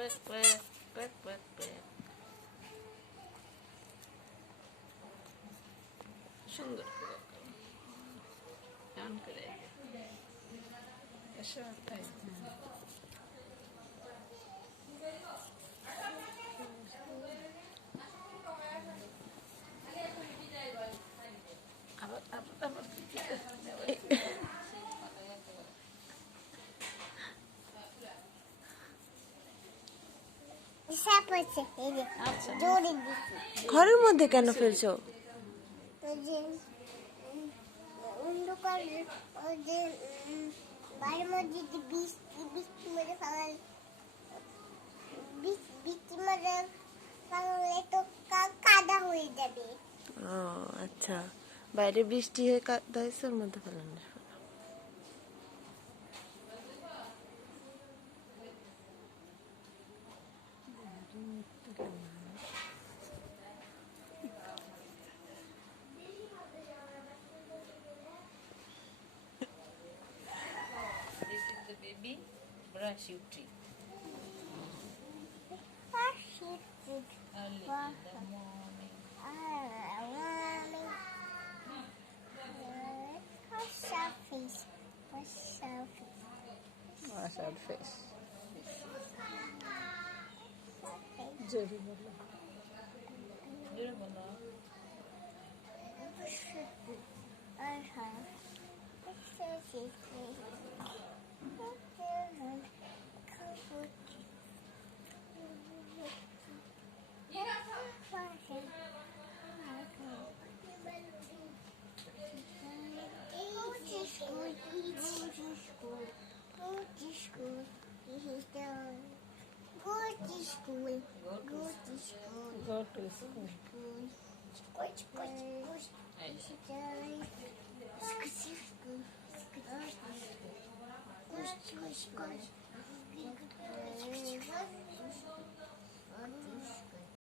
quick, quick, quick, quick, quick. সুন্দর করে করে এসে কাদা হয়ে যাবে। ও আচ্ছা। বাইরে বৃষ্টি হয়ে কাদা হয়েছে ওর মধ্যে ফেলানো is the baby brush you tree. আর শীত শীত Early Wow. in the morning. আর আমি Safi's Safi's Wash our face. জোরে বলো জোরে বলো আর হ্যাঁ Go to school. Go to school. Go to school. Squish, squish, squish. এই Squish, squish, squish. Squish,